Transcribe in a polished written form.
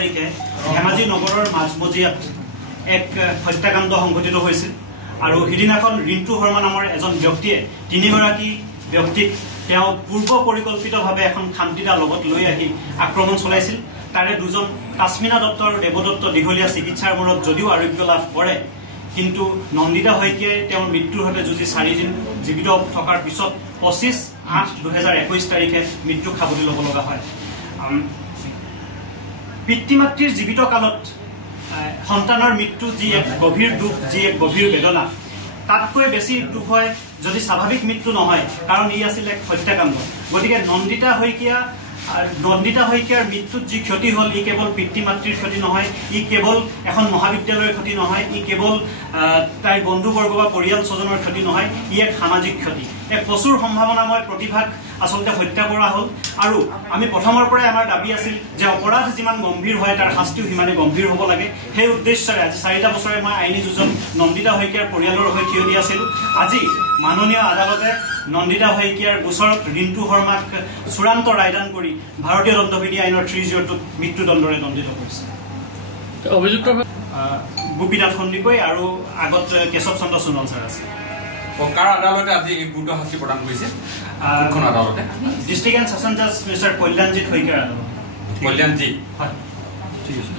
তাৰিখে ধেমাজি নগৰৰ মাজমজিয়াত এক হত্যাকাণ্ড সংঘটিত হৈছিল আৰু সিদিনাখন ৰিণ্টু শৰ্মা নামৰ এজন ব্যক্তিয়ে 3 গৰাকী ব্যক্তিক তেওঁ পূৰ্ব পৰিকল্পিতভাৱে এখন খামটিটা লগত লৈ আহি আক্ৰমণ চলাইছিল। তাৰে দুজন তাছমিনা দত্ত আৰু দেৱদত্ত দীঘলীয়া চিকিৎসাৰ মূৰত যদিও আৰোগ্য লাভ কৰে, কিন্তু নন্দিতা শইকীয়াই তেওঁৰ মৃত্যুৰ সৈতে যুঁজি 4 দিন জীৱিত থকাৰ পিছত 25/8/2021 তাৰিখে মৃত্যু খাবতি ল'ব লগা হয়। পিতৃ মাতৃৰ জীৱিত কালত সন্তানৰ মৃত্যু যি এক গভীৰ দুখ, যি এক গভীৰ বেদনা, তাতকৈ বেছি দুখ হয় যদি স্বাভাৱিক মৃত্যু নহয়, কাৰণ ই আছিল এক হত্যাকাণ্ড। গতিকে নন্দিতা শইকীয়াৰ মৃত্যুত যি ক্ষতি হ'ল, ই কেৱল পিতৃ মাতৃৰ ক্ষতি নহয়, ই কেৱল এখন মহাবিদ্যালয়ৰ ক্ষতি নহয়, ই কেৱল তাইৰ বন্ধুবৰ্গ বা পৰিয়াল স্বজনৰ ক্ষতি নহয়, ই এক সামাজিক ক্ষতি। এক প্ৰচুৰ সম্ভাৱনাময় প্ৰতিভাক আচলতে হত্যা কৰা হ'ল। আৰু আমি প্ৰথমৰ পৰাই আমাৰ দাবী আছিল যে অপৰাধ যিমান গম্ভীৰ হয় তাৰ শাস্তিও সিমানে গম্ভীৰ হ'ব লাগে। সেই উদ্দেশ্যৰে আজি 4টা বছৰে মই আইনী যুঁজত নন্দিতা শইকীয়াৰ পৰিয়ালৰ হৈ থিয় দি আছিলোঁ। আজি মাননীয় আদালতে নন্দিতা শইকীয়াৰ গোচৰত ৰিণ্টু শৰ্মাক চূড়ান্ত ৰায়দান কৰি ভাৰতীয় দণ্ডবিধি আইনৰ 302 মৃত্যুদণ্ডৰে দণ্ডিত কৰিছে। অভিযুক্ত গোপীনাথ সন্দিকৈ আৰু আগত কেশৱ চন্দ্ৰ সোণোৱাল ছাৰ আছে। কাৰ আদালতে আজি গুৰুত্ব শাস্তি প্ৰদান কৰিছে? আদালতে ডিষ্ট্ৰিক্ট এণ্ড ছেছন জাজ মিষ্টাৰ কল্যাণজিৎ শইকীয়াৰ আদালত। কল্যাণজী, হয়, ঠিক আছে।